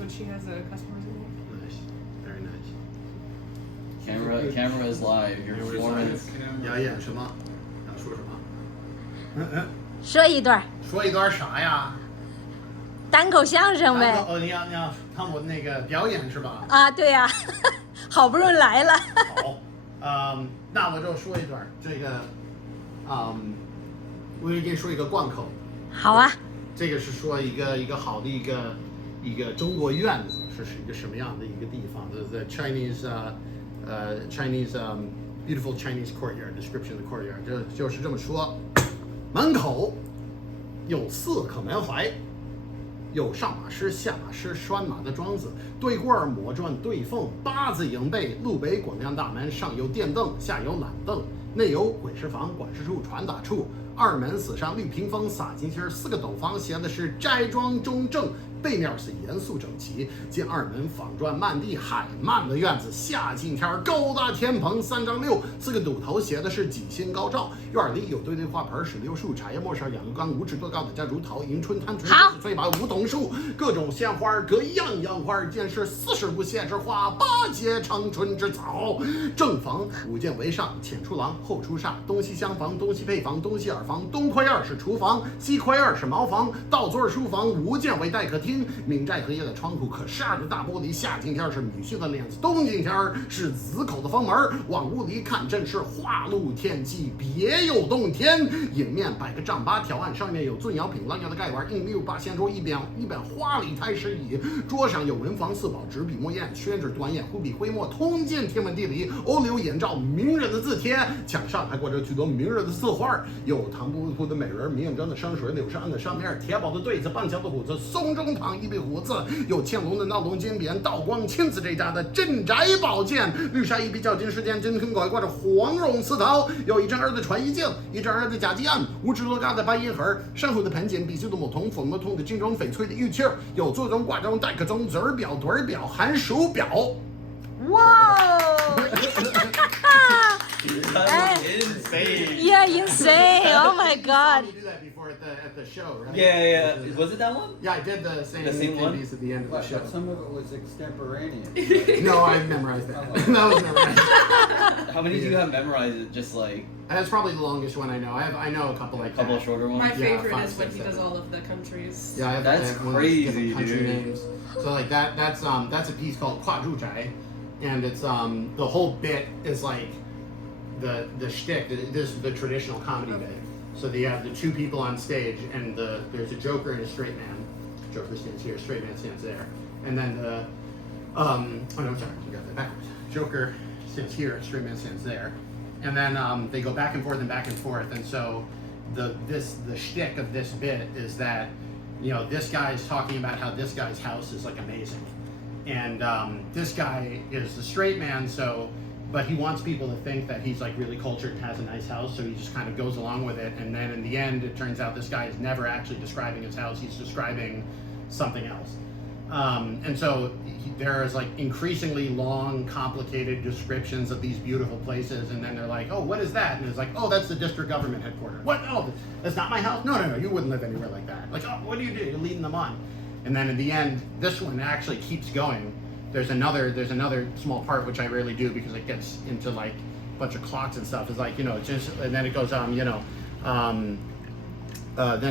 when she has a customer's name. Nice, very nice. Camera is live. Your performance. 要演什么？要说什么？说一段说一段啥呀？单口相声呗。哦，你要看我那个表演是吧？啊，对呀、好不容易来了。好，那我就说一段这个，我给你说一个贯口。好啊。这个是说一个好的一个中国院子是一个什么样的一个地方？The Chinese beautiful Chinese courtyard description of the courtyard 就是这么说。门口有4个门槐，有上马狮、下马狮、拴马的桩子，对罐抹砖、对缝、八字迎背，路北广亮大门，上有电凳，下有懒凳，内有鬼市房、管事处、传达处。2门死上绿屏风，洒金星，4个斗房，写的是斋庄中正，背面是严肃整齐。进2门仿砖漫地海漫的院子，夏进天高大天棚，3丈6，4个堵头，写的是几星高照。院里有堆花盆，石榴树，茶叶末上养个缸，5尺多高的夹竹桃，迎春贪春翠把梧桐树，各种鲜花，各样花，见是40不谢之花，8节长春之草。正房5间为上，前出廊，后出煞，东西厢房，东西配房，东西耳房，东块2是厨房，西块2是茅房，倒座书房，5间为待客厅，明寨荷叶的窗户，可12的大玻璃，夏进天是女婿的脸子，冬进天是子口的房门，往屋里看真是花露天际，别有洞天。迎面摆个丈8条案，上面有尊窑品琅琊的盖碗，硬6八仙桌，一边花里台石椅，桌上有文房四宝，纸笔墨砚，宣纸端砚，湖笔徽墨，通鉴天文地理，欧流眼罩，名人的字帖，墙上还挂着许多名人的字画，有唐伯虎的美人，明眼张的山水，柳上的上面，铁宝的对子，半桥的虎子，松中堂一背虎子，有乾隆的闹龙金匾，道光亲自这家的镇宅宝剑，绿纱一笔较金时间，金坑拐挂着黄绒丝绦，有一针儿的传衣镜，一针儿的假鸡案，5尺多高的白银盒，山后的盆景，笔秀的母铜，粉墨通的金钟翡翠的玉器，有座钟、挂钟、待客钟、子儿表、盹儿表、寒暑表。哇Insane. Yeah, insane. Oh my god. You do that before at the show, right? Yeah. Was it that one? Yeah, I did the same one? piece at the end of the show. Some of it was extemporaneous. No, I memorized that. That was memorized. How many do you have memorized? Just like That's probably the longest one I know. I know a couple like a couple that. of shorter ones. My favorite 5, is when 6, he does 7. all of the countries. Yeah, I have That's one of crazy, different country dude. names. So like that's a piece called Kwa Zhu Zhai, and it's the whole bit is like the shtick. This is the traditional comedy bit. So you have the 2 people on stage, and there's a joker and a straight man. Joker stands here, straight man stands there, and then oh no, sorry, you got that backwards. Joker sits here, straight man stands there, and then they go back and forth and back and forth, and so the shtick of this bit is that this guy is talking about how this guy's house is like amazing, and this guy is the straight man, but he wants people to think that he's like really cultured and has a nice house, so he just kind of goes along with it, and then in the end it turns out this guy is never actually describing his house, he's describing something else. And so there is like increasingly long, complicated descriptions of these beautiful places, and then they're like, oh, what is that? And it's like, oh, that's the district government headquarters. What? Oh, that's not my house? No, you wouldn't live anywhere like that. Like, oh, what do? You're leading them on. And then in the end, this one actually keeps going. There's another small part which I rarely do because it gets into like a bunch of clocks and stuff. It's like, just, and then it goes then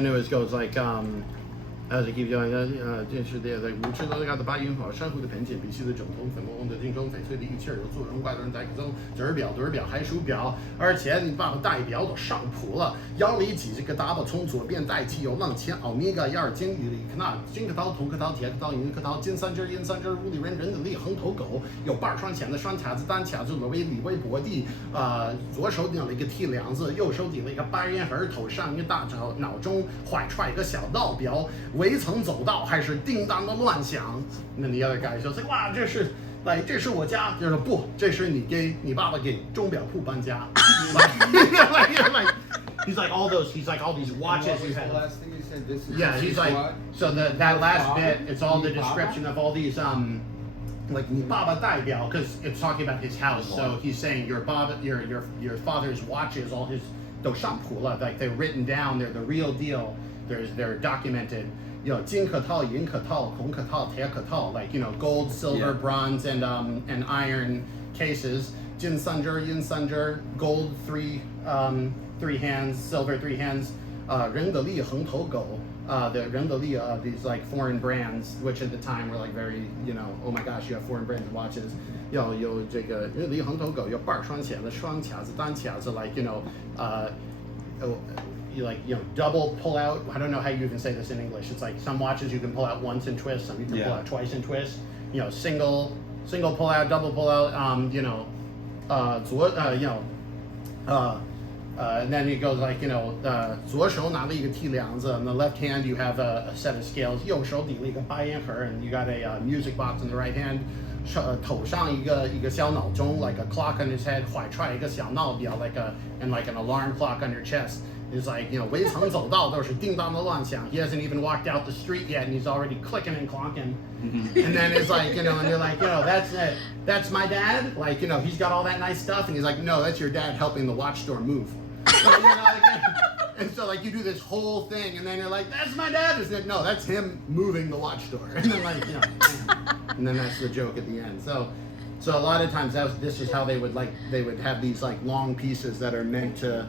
it goes like, as I keep going, 这是的5尺多高的白云好，珊瑚的盆景，笔细的整通，粉墨的金钟，翡翠的玉器，有座钟、挂钟、待客钟，子儿表、盹儿表、寒暑表，而且你爸爸代表都上谱了，腰里挤着个大把，从左边带起有浪前奥米伽1金玉里克纳，金客刀、铜客刀、铁客刀、银客刀，金3针、银3针，屋里人的力，横头狗，有半双钳的双卡子，单卡子李威伯蒂，左手顶了一个T梁子，右手顶了一个白银盒，头上一个大脑中怀揣一个小闹表。围层走道还是叮当的乱响。那the other guy says like 哇，这是我家，就是不，这是你爸爸给钟表铺搬家。like he's like all these watches you had. The last thing you said, this is Yeah, he's like what? so that last bit, it's all the description of all these like 你爸爸代表 because it's talking about his house. So he's saying your father's watches, all his 都上谱了, like they're written down, they're the real deal. They're documented, 有金可套、银可套、铜可套、铁可套 like gold, silver, Yeah. bronze, and iron cases. 金三折、银三折 gold 3 hands, silver 3 hands. 人的力横头狗 the 人的力 these like foreign brands, which at the time were like very oh my gosh, you have foreign brands watches. 有这个人的力横头狗，有半双卡子、双卡子、单卡子 like you double pull out. I don't know how you even say this in English. It's like some watches you can pull out once and twist, some you can pull out twice and twist. Single pull out, double pull out. And then it goes like 左手拿了一个提梁子, on the left hand you have a set of scales. 右手抵了一个八音盒, and you got a music box in the right hand. 头上一个小闹钟 like a clock on his head. 怀揣一个小闹表 like an alarm clock on your chest. It's like 围城走道都是叮当的乱响. He hasn't even walked out the street yet, and he's already clicking and clonking. And then it's like and you're like that's it. That's my dad. Like he's got all that nice stuff, and he's like, no, that's your dad helping the watch store move. So, and so like you do this whole thing, and then you're like, that's my dad. It's like, no, that's him moving the watch store. And then like and then that's the joke at the end. So a lot of times this is how they would have these like long pieces that are meant to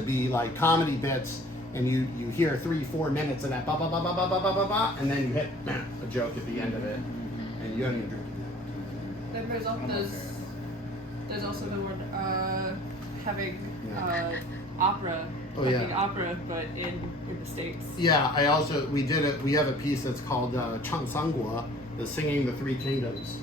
be like comedy bits, and you hear 3-4 minutes of that ba ba ba ba ba ba ba ba ba, and then you hit a joke at the end of it, and you haven't even drink it. Then there's also the word having opera. Oh, like yeah. the opera, but in the States. Yeah, we have a piece that's called 唱三国, the singing the three kingdoms.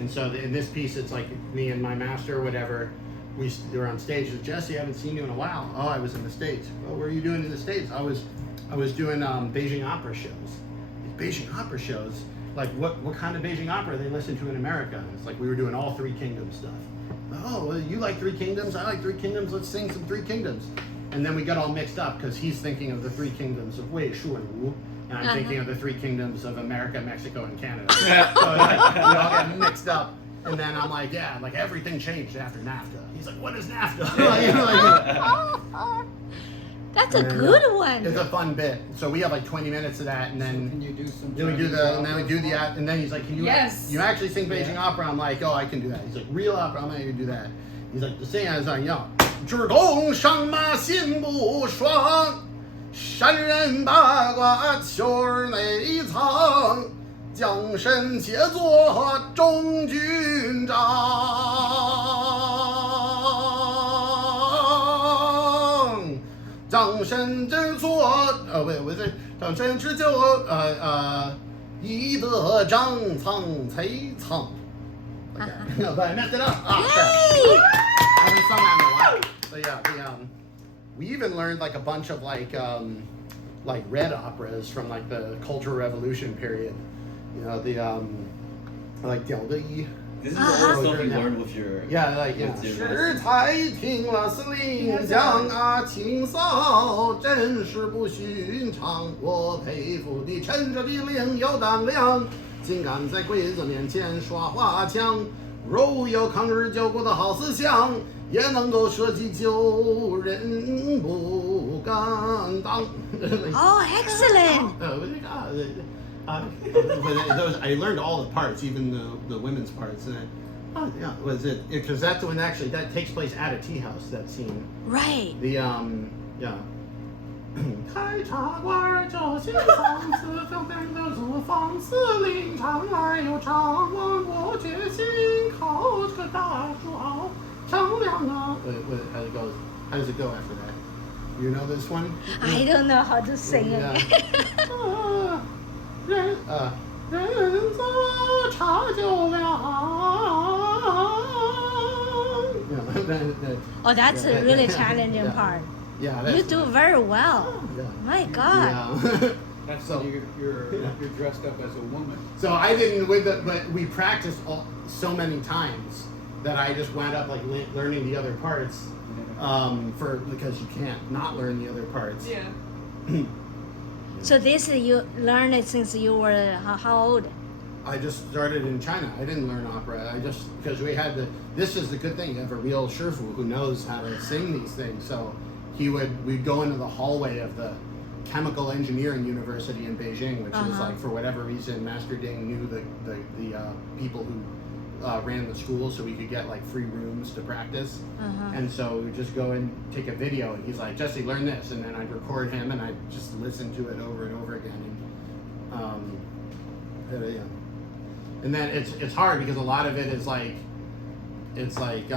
And so in this piece, it's like me and my master or whatever, we're on stage with Jesse. I haven't seen you in a while. Oh, I was in the States. Oh, what were you doing in the States? I was doing Beijing opera shows. These Beijing opera shows, like what kind of Beijing opera they listen to in America? It's like we were doing all three kingdoms stuff. Oh, well, you like three kingdoms? I like three kingdoms. Let's sing some three kingdoms. And then we got all mixed up because he's thinking of the three kingdoms of Wei, Shu, and Wu, and I'm thinking of the three kingdoms of America, Mexico, and Canada. So like, we all got mixed up. And then I'm like, yeah, like everything changed after NAFTA. He's like, what is NAFTA? That's a good one. It's a fun bit. So we have like 20 minutes of that, and then Can you do some? then we do the and then he's like, can you Yes. you actually sing Beijing opera? I'm like, oh, I can do that. He's like, real opera? I'm not gonna do that. He's like, the sing is like, yo, 志同上马心不爽，山人八卦秋儿内藏，将身且作中军长。将身之作，不是，将身之就，以德张苍才苍。Okay. No, but I messed it up. I haven't sung that in a while. So yeah, we even learned like a bunch of like red operas from like the Cultural Revolution period. Like 屌的一。This is all the stuff you learned with your. Yeah, like yeah. with your 时才听了司令讲啊，清扫真是不寻常。我佩服你趁着的领有胆量，竟敢在鬼子面前耍花枪。若有抗日救国的好思想，也能够舍己救人不敢当。Oh, excellent. I learned all the parts, even the women's parts. And yeah, was it? Because that's when actually that takes place at a tea house. That scene. Right. The yeah. 开茶馆就行放肆，正面的做放肆，临场来又唱，我决心靠这个大树好乘凉啊。How it goes? How does it go after that? You know this one? I don't know how to sing it. 人做茶就凉。Oh, that's a really challenging part. Yeah, You do very well. Yeah. My God. Yeah. That's So- you're dressed up as a woman. So I didn't but we practiced so many times that I just wound up like learning the other parts because you can't not learn the other parts. Yeah. So this you learned it since you were how old? I just started in China. I didn't learn opera. Because we had this is the good thing. You have a real shifu who knows how to sing these things. So we'd go into the hallway of the chemical engineering university in Beijing, which is like, for whatever reason, Master Ding knew the people who ran the school, so we could get like free rooms to practice. And so we just go and take a video, and he's like, Jesse, learn this, and then I'd record him, and I'd just listen to it over and over again. And then it's hard because a lot of it is like, it's like